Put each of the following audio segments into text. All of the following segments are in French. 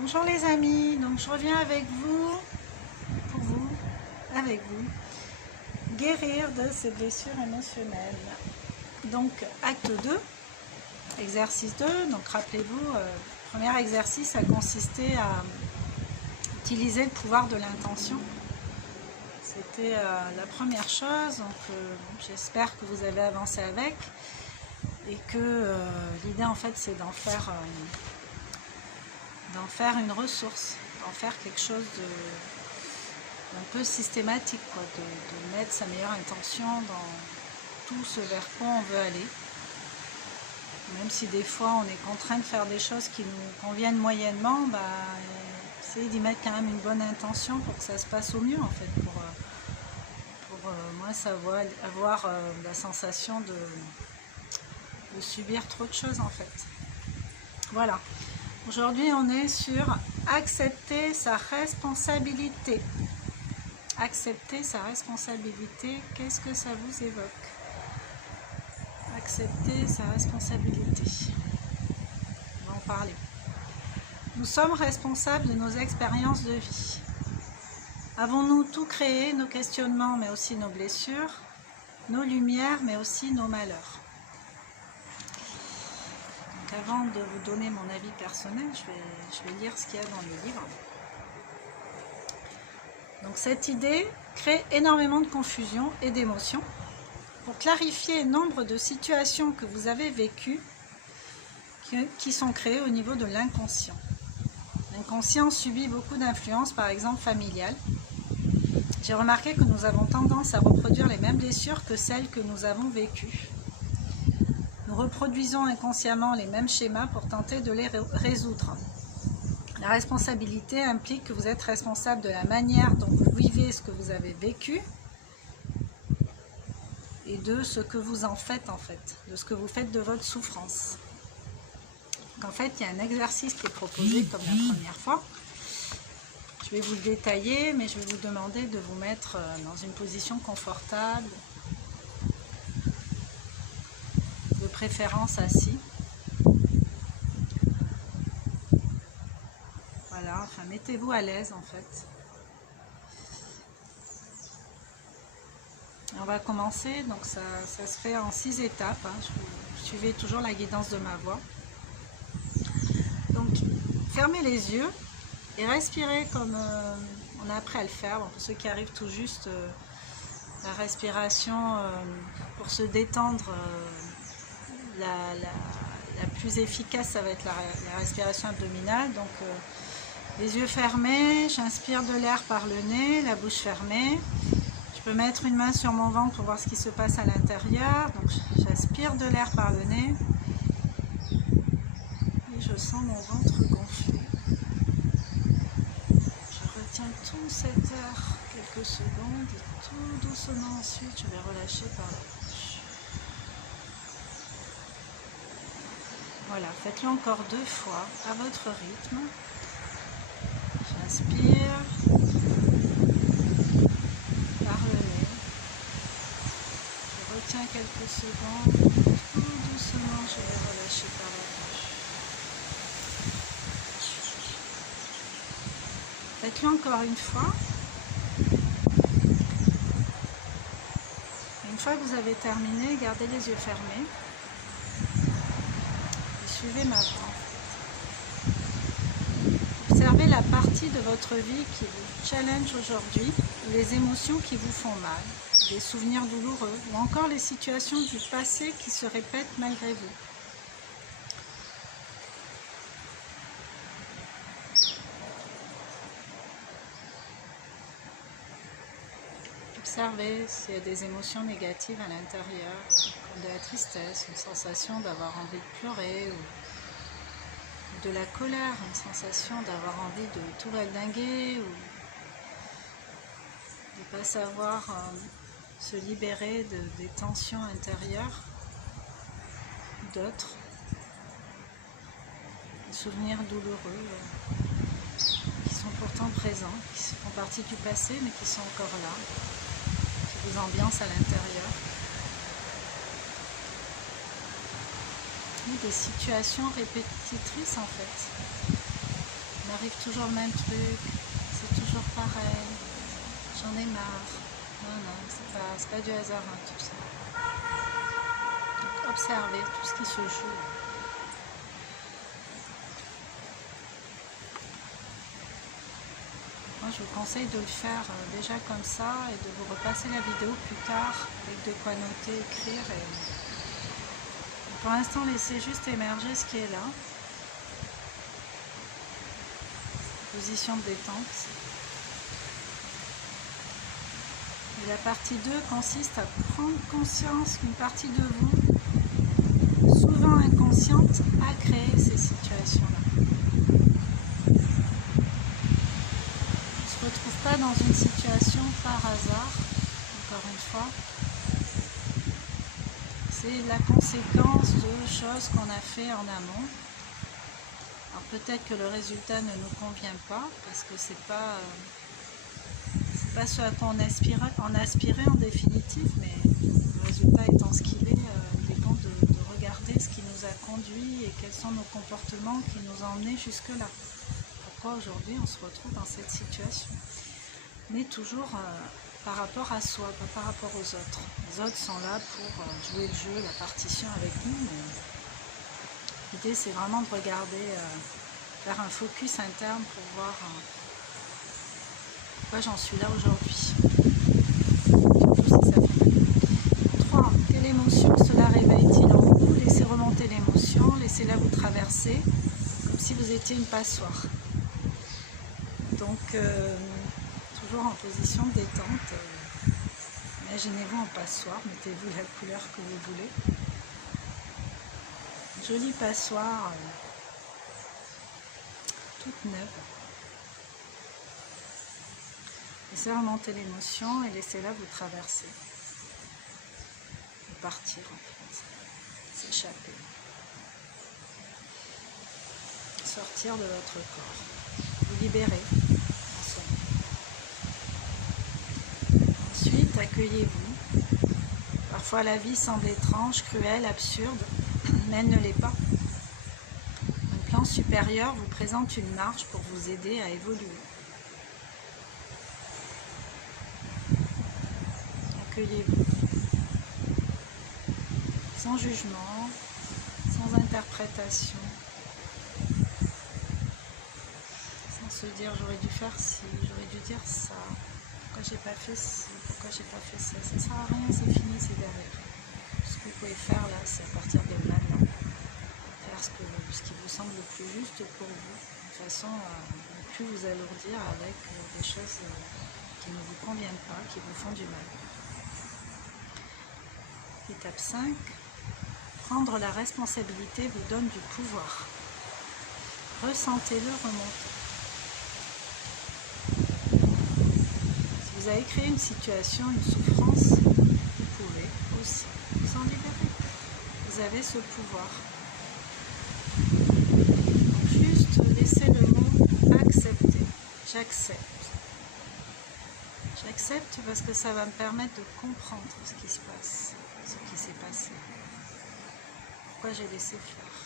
Bonjour les amis, donc je reviens avec vous, pour vous, avec vous, guérir de ces blessures émotionnelles. Donc acte 2, exercice 2, donc rappelez-vous, le premier exercice a consisté à utiliser le pouvoir de l'intention. C'était la première chose, donc j'espère que vous avez avancé avec et que l'idée en fait c'est d'en faire une ressource, d'en faire quelque chose d'un peu systématique, quoi, de mettre sa meilleure intention dans tout ce vers quoi on veut aller. Même si des fois on est contraint de faire des choses qui nous conviennent moyennement, essayer d'y mettre quand même une bonne intention pour que ça se passe au mieux en fait, pour moi savoir avoir la sensation de subir trop de choses en fait. Voilà. Aujourd'hui, on est sur accepter sa responsabilité. Accepter sa responsabilité, qu'est-ce que ça vous évoque? Accepter sa responsabilité. On va en parler. Nous sommes responsables de nos expériences de vie. Avons-nous tout créé, nos questionnements, mais aussi nos blessures, nos lumières, mais aussi nos malheurs? Avant de vous donner mon avis personnel, je vais lire ce qu'il y a dans le livre. Donc cette idée crée énormément de confusion et d'émotions. Pour clarifier nombre de situations que vous avez vécues qui sont créées au niveau de l'inconscient. L'inconscient subit beaucoup d'influences, par exemple familiales. J'ai remarqué que nous avons tendance à reproduire les mêmes blessures que celles que nous avons vécues. Nous reproduisons inconsciemment les mêmes schémas pour tenter de les résoudre. La responsabilité implique que vous êtes responsable de la manière dont vous vivez ce que vous avez vécu et de ce que vous en faites de ce que vous faites de votre souffrance. Donc en fait, il y a un exercice qui est proposé comme la première fois. Je vais vous le détailler, mais je vais vous demander de vous mettre dans une position confortable, de préférence assis. Voilà, enfin mettez-vous à l'aise en fait. Et on va commencer, donc ça se fait en 6 étapes. Vous suivez toujours la guidance de ma voix. Donc fermez les yeux et respirez comme on a appris à le faire. Bon, pour ceux qui arrivent tout juste, la respiration pour se détendre, la plus efficace, ça va être la respiration abdominale. Donc les yeux fermés, j'inspire de l'air par le nez, la bouche fermée. Je peux mettre une main sur mon ventre pour voir ce qui se passe à l'intérieur. Donc j'aspire de l'air par le nez et je sens mon ventre gonfler. Je retiens tout cet air quelques secondes et tout doucement ensuite je vais relâcher par la bouche. Voilà, faites-le encore 2 fois à votre rythme. J'inspire par le nez. Je retiens quelques secondes. Tout doucement, je vais relâcher par la bouche. Faites-le encore une fois. Une fois que vous avez terminé, gardez les yeux fermés. Et suivez ma voix. Observez la partie de votre vie qui vous challenge aujourd'hui, les émotions qui vous font mal, les souvenirs douloureux ou encore les situations du passé qui se répètent malgré vous. Observez s'il y a des émotions négatives à l'intérieur, comme de la tristesse, une sensation d'avoir envie de pleurer ou de la colère, une sensation d'avoir envie de tout valdinguer ou de ne pas savoir se libérer des tensions intérieures, d'autres, des souvenirs douloureux qui sont pourtant présents, qui font partie du passé mais qui sont encore là, qui vous ambiancent à l'intérieur. Des situations répétitrices en fait. On a m'arrive toujours le même truc, c'est toujours pareil, j'en ai marre. Non, c'est pas du hasard hein, tout ça. Donc observez tout ce qui se joue. Moi je vous conseille de le faire déjà comme ça et de vous repasser la vidéo plus tard avec de quoi noter, écrire. Et pour l'instant laissez juste émerger ce qui est là. Position de détente. Et la partie 2 consiste à prendre conscience qu'une partie de vous, souvent inconsciente, a créé ces situations-là. On ne se retrouve pas dans une situation par hasard, encore une fois. C'est la conséquence de choses qu'on a fait en amont. Alors peut-être que le résultat ne nous convient pas, parce que c'est pas ce à quoi on aspirait en définitive, mais le résultat étant ce qu'il est, il dépend de regarder ce qui nous a conduit et quels sont nos comportements qui nous ont emmenés jusque-là. Pourquoi aujourd'hui on se retrouve dans cette situation? Mais toujours par rapport à soi, pas par rapport aux autres. Les autres sont là pour jouer le jeu, la partition avec nous, mais l'idée c'est vraiment de regarder, faire un focus interne pour voir pourquoi j'en suis là aujourd'hui. Surtout si ça fait 3. Quelle émotion cela réveille-t-il en vous? Laissez remonter l'émotion, laissez-la vous traverser, comme si vous étiez une passoire. Donc, toujours en position de détente. Imaginez-vous en passoire, mettez-vous la couleur que vous voulez. Jolie passoire, toute neuve. Laissez remonter l'émotion et laissez-la vous traverser. Et partir en fait, s'échapper. Sortir de votre corps. Vous libérer. Ensuite, accueillez-vous. Parfois la vie semble étrange, cruelle, absurde, mais elle ne l'est pas. Un plan supérieur vous présente une marche pour vous aider à évoluer. Accueillez-vous. Sans jugement, sans interprétation. Sans se dire j'aurais dû faire ci, j'aurais dû dire ça. Pourquoi j'ai pas fait ci, pourquoi j'ai pas fait ça. Ça sert à rien, c'est fini, c'est derrière. Ce que vous pouvez faire là, c'est à partir de maintenant. Faire ce qui vous semble le plus juste pour vous, de façon à ne plus vous alourdir avec des choses qui ne vous conviennent pas, qui vous font du mal. Étape 5. Prendre la responsabilité vous donne du pouvoir. Ressentez-le remonter. Si vous avez créé une situation, une souffrance, vous pouvez aussi vous en libérer. Vous avez ce pouvoir. Donc juste laissez le mot accepter. J'accepte. J'accepte parce que ça va me permettre de comprendre ce qui se passe, ce qui s'est passé. Pourquoi j'ai laissé faire?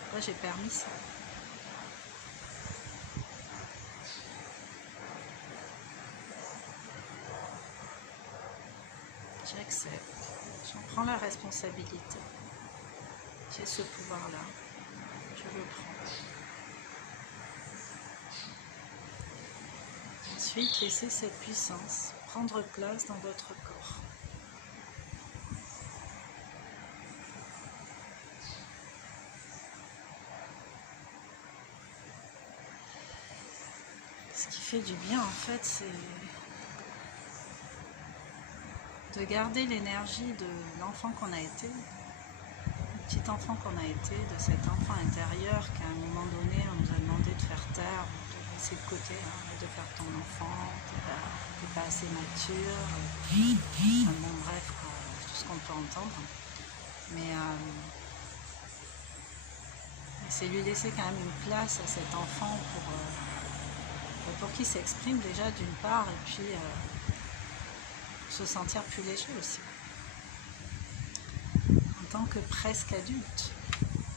Pourquoi j'ai permis ça? J'accepte, j'en prends la responsabilité. J'ai ce pouvoir-là, je le prends. Ensuite, laissez cette puissance prendre place dans votre corps. Ce qui fait du bien, en fait, c'est de garder l'énergie de l'enfant qu'on a été, le petit enfant qu'on a été, de cet enfant intérieur qu'à un moment donné, on nous a demandé de faire taire, de laisser de côté, hein, de faire ton enfant, t'es pas assez mature, bon bref, quoi, tout ce qu'on peut entendre. Mais c'est lui laisser quand même une place à cet enfant pour qu'il s'exprime déjà d'une part, et puis se sentir plus léger aussi, en tant que presque adulte.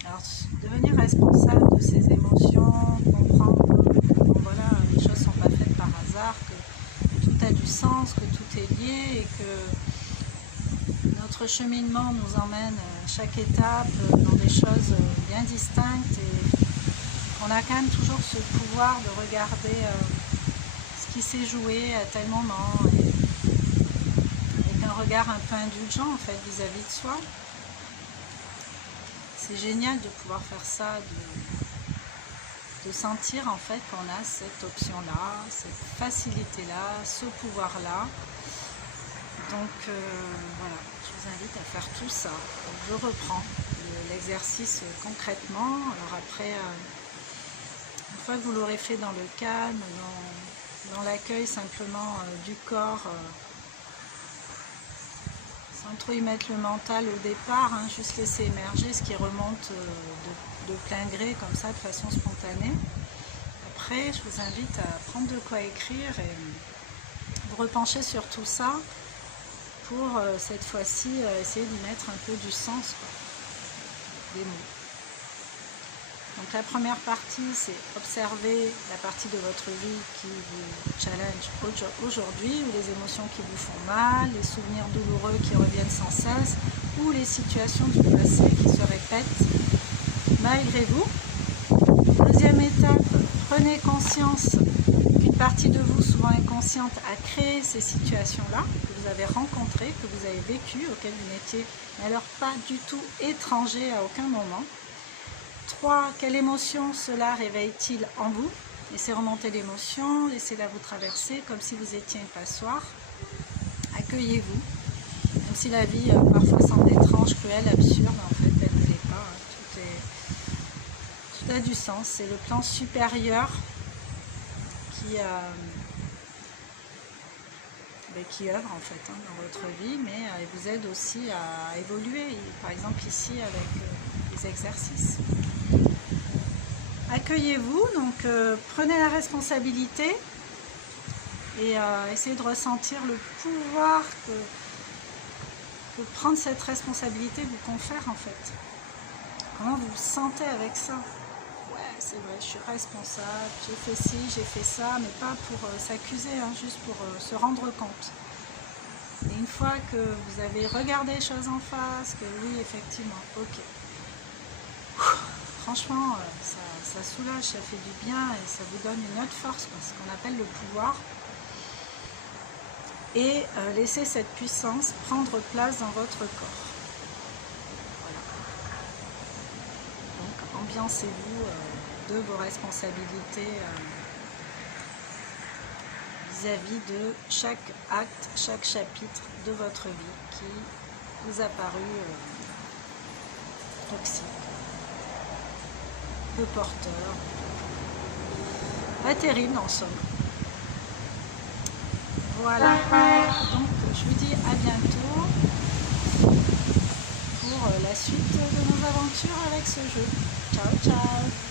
Alors, devenir responsable de ses émotions, notre cheminement nous emmène à chaque étape dans des choses bien distinctes et qu'on a quand même toujours ce pouvoir de regarder ce qui s'est joué à tel moment et avec un regard un peu indulgent en fait vis-à-vis de soi. C'est génial de pouvoir faire ça, de sentir en fait qu'on a cette option-là, cette facilité-là, ce pouvoir-là. Donc voilà, je vous invite à faire tout ça. Donc, je reprends l'exercice concrètement. Alors après, une fois que vous l'aurez fait dans le calme, dans l'accueil simplement du corps, sans trop y mettre le mental au départ, hein, juste laisser émerger ce qui remonte de plein gré comme ça, de façon spontanée. Après, je vous invite à prendre de quoi écrire et vous repencher sur tout ça pour cette fois-ci essayer d'y mettre un peu du sens, quoi, des mots. Donc la première partie, c'est observer la partie de votre vie qui vous challenge aujourd'hui, ou les émotions qui vous font mal, les souvenirs douloureux qui reviennent sans cesse, ou les situations du passé qui se répètent malgré vous. Deuxième étape, prenez conscience qu'une partie de vous, souvent inconsciente, a créé ces situations-là, que vous avez rencontrées, que vous avez vécues, auxquelles vous n'étiez alors pas du tout étranger à aucun moment. 3. Quelle émotion cela réveille-t-il en vous? Laissez remonter l'émotion, laissez-la vous traverser comme si vous étiez une passoire. Accueillez-vous, même si la vie parfois semble étrange, cruelle, absurde, en fait elle ne l'est pas. Tout a du sens, c'est le plan supérieur qui œuvre en fait dans votre vie, mais il vous aide aussi à évoluer, par exemple ici avec les exercices. Accueillez-vous, donc prenez la responsabilité et essayez de ressentir le pouvoir que prendre cette responsabilité vous confère en fait. Comment vous vous sentez avec ça? Ouais, c'est vrai, je suis responsable, j'ai fait ci, j'ai fait ça, mais pas pour s'accuser, hein, juste pour se rendre compte. Et une fois que vous avez regardé les choses en face, que oui, effectivement, ok. Franchement, ça soulage, ça fait du bien et ça vous donne une autre force, ce qu'on appelle le pouvoir. Et laissez cette puissance prendre place dans votre corps. Voilà. Donc, ambiancez-vous de vos responsabilités vis-à-vis de chaque acte, chaque chapitre de votre vie qui vous a paru toxique, peu porteur, pas terrible en somme. Voilà, donc je vous dis à bientôt pour la suite de nos aventures avec ce jeu. Ciao, ciao!